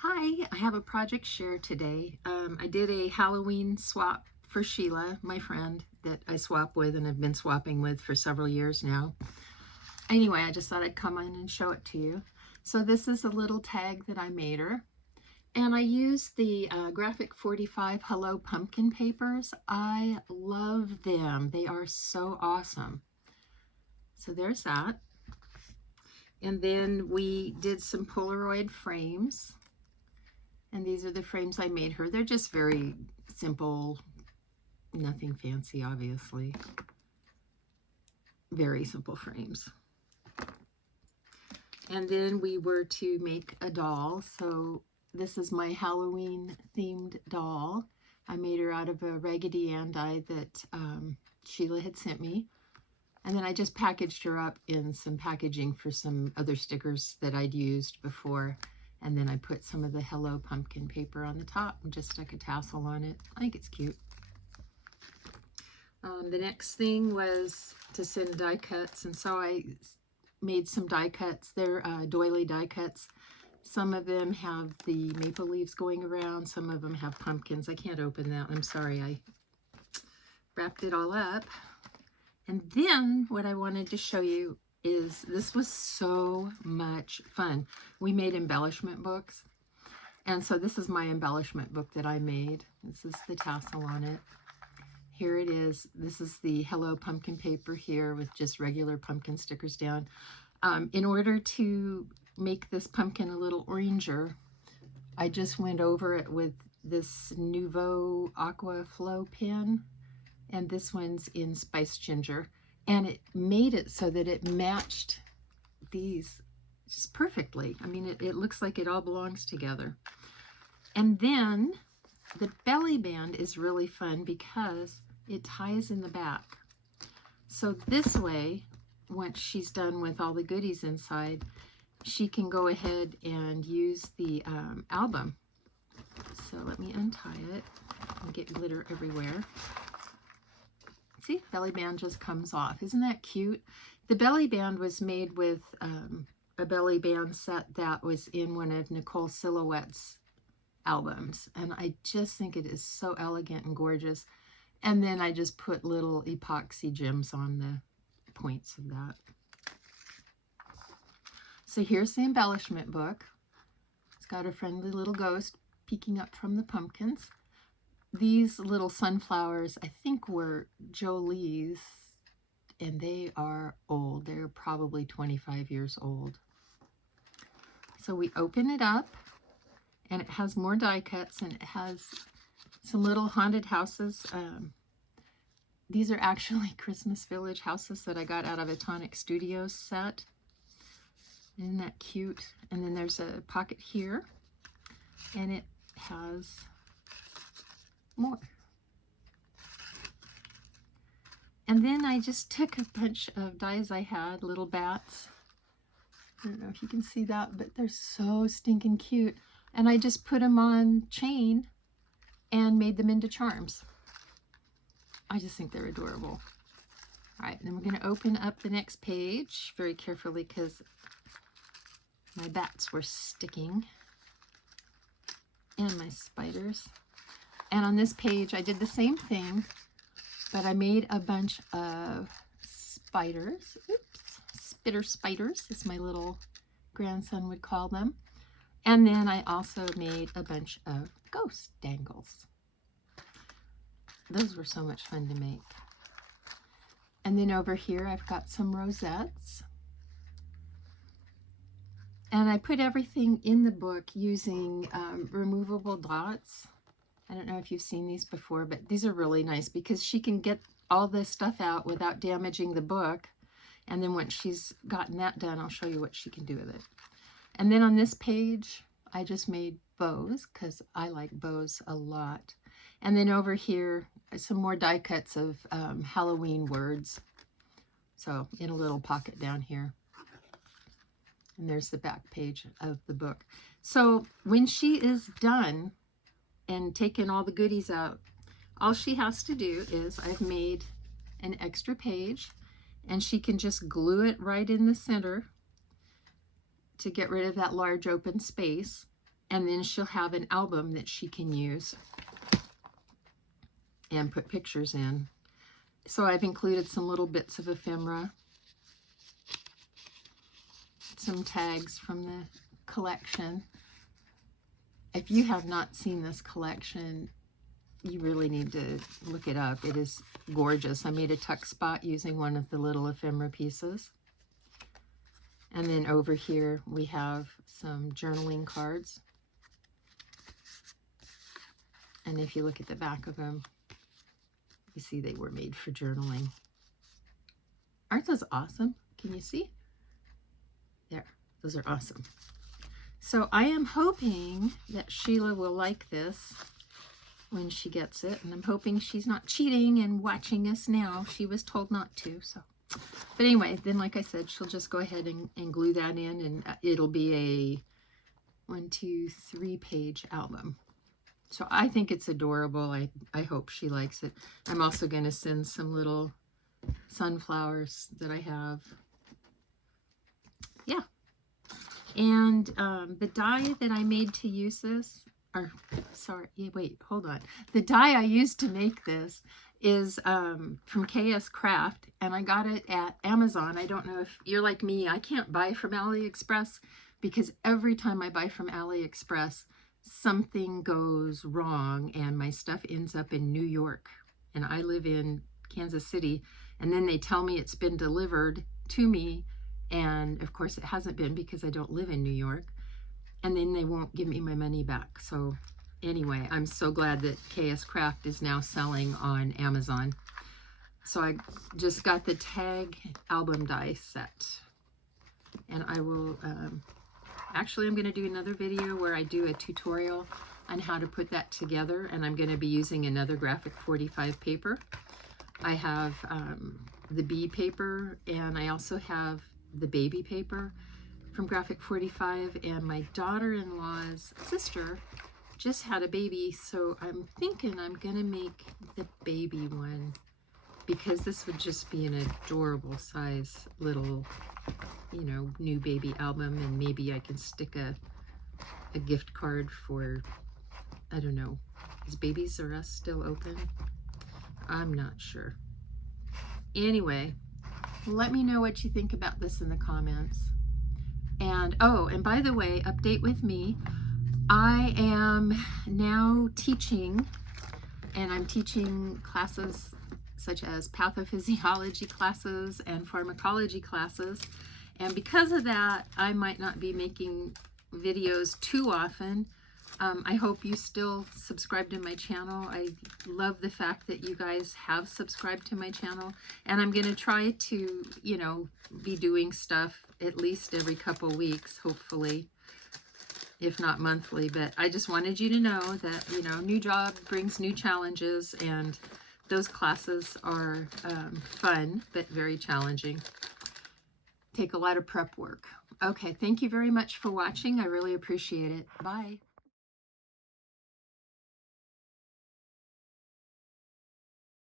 Hi, I have a project share today. I did a Halloween swap for Sheila, my friend that I swap with and have been swapping with for several years now. Anyway, I just thought I'd come in and show it to you. So this is a little tag that I made her. And I used the Graphic 45 Hello Pumpkin papers. I love them. They are so awesome. So there's that. And then we did some Polaroid frames. And these are the frames I made her. They're just very simple, nothing fancy, obviously. Very simple frames. And then we were to make a doll. So this is my Halloween themed doll. I made her out of a Raggedy Ann die that Sheila had sent me. And then I just packaged her up in some packaging for some other stickers that I'd used before. And then I put some of the Hello Pumpkin paper on the top and just stuck a tassel on it. I think it's cute. The next thing was to send die cuts, and so I made some die cuts. They're doily die cuts. Some of them have the maple leaves going around. Some of them have pumpkins. I can't open that. I'm sorry. I wrapped it all up. And then what I wanted to show you is this was so much fun. We made embellishment books. And so this is my embellishment book that I made. This is the tassel on it. Here it is. This is the Hello Pumpkin paper here with just regular pumpkin stickers down. In order to make this pumpkin a little oranger, I just went over it with this Nouveau Aqua Flow pen. And this one's in Spiced Ginger. And it made it so that it matched these just perfectly. I mean, it looks like it all belongs together. And then the belly band is really fun because it ties in the back. So this way, once she's done with all the goodies inside, she can go ahead and use the album. So let me untie it and get glitter everywhere. See, belly band just comes off. Isn't that cute? The belly band was made with a belly band set that was in one of Nicole Silhouette's albums. And I just think it is so elegant and gorgeous. And then I just put little epoxy gems on the points of that. So here's the embellishment book. It's got a friendly little ghost peeking up from the pumpkins. These little sunflowers, I think, were Jolie's, and they are old. They're probably 25 years old. So we open it up, and it has more die cuts, and it has some little haunted houses. These are actually Christmas Village houses that I got out of a Tonic Studios set. Isn't that cute? And then there's a pocket here, and it has more. And then I just took a bunch of dies I had, little bats. I don't know if you can see that, but they're so stinking cute. And I just put them on chain and made them into charms. I just think they're adorable. All right, then we're going to open up the next page very carefully because my bats were sticking. And my spiders. And on this page, I did the same thing, but I made a bunch of spiders. Oops, spitter spiders, as my little grandson would call them. And then I also made a bunch of ghost dangles. Those were so much fun to make. And then over here, I've got some rosettes. And I put everything in the book using removable dots. I don't know if you've seen these before, but these are really nice because she can get all this stuff out without damaging the book. And then once she's gotten that done, I'll show you what she can do with it. And then on this page, I just made bows because I like bows a lot. And then over here, some more die cuts of Halloween words. So in a little pocket down here. And there's the back page of the book. So when she is done and taken all the goodies out, all she has to do is, I've made an extra page, and she can just glue it right in the center to get rid of that large open space. And then she'll have an album that she can use and put pictures in. So I've included some little bits of ephemera, some tags from the collection. If you have not seen this collection, you really need to look it up. It is gorgeous. I made a tuck spot using one of the little ephemera pieces. And then over here we have some journaling cards. And if you look at the back of them, you see they were made for journaling. Aren't those awesome? Can you see? There, those are awesome. So I am hoping that Sheila will like this when she gets it. And I'm hoping she's not cheating and watching us now. She was told not to, so. But anyway, then like I said, she'll just go ahead and glue that in, and it'll be a 1, 2, 3 page album. So I think it's adorable. I hope she likes it. I'm also going to send some little sunflowers that I have. Yeah. And the die that I made to use this, or sorry, wait, hold on. The die I used to make this is from KS Craft, and I got it at Amazon. I don't know if you're like me. I can't buy from AliExpress because every time I buy from AliExpress, something goes wrong and my stuff ends up in New York. And I live in Kansas City, and then they tell me it's been delivered to me. And of course it hasn't been because I don't live in New York. And then they won't give me my money back. So anyway, I'm so glad that KS Craft is now selling on Amazon. So I just got the tag album die set. And I will, actually I'm going to do another video where I do a tutorial on how to put that together. And I'm going to be using another Graphic 45 paper. I have the bee paper, and I also have the baby paper from Graphic 45, and my daughter-in-law's sister just had a baby, so I'm thinking I'm gonna make the baby one because this would just be an adorable size little, you know, new baby album, and maybe I can stick a gift card for, I don't know, is Babies R Us still open? I'm not sure. Anyway, let me know what you think about this in the comments. And oh, and by the way, update with me. I am now teaching, and I'm teaching classes such as pathophysiology classes and pharmacology classes. And because of that, I might not be making videos too often. I hope you still subscribe to my channel. I love the fact that you guys have subscribed to my channel. And I'm going to try to, you know, be doing stuff at least every couple weeks, hopefully, if not monthly. But I just wanted you to know that, you know, new job brings new challenges, and those classes are fun, but very challenging. Take a lot of prep work. Okay, thank you very much for watching. I really appreciate it. Bye.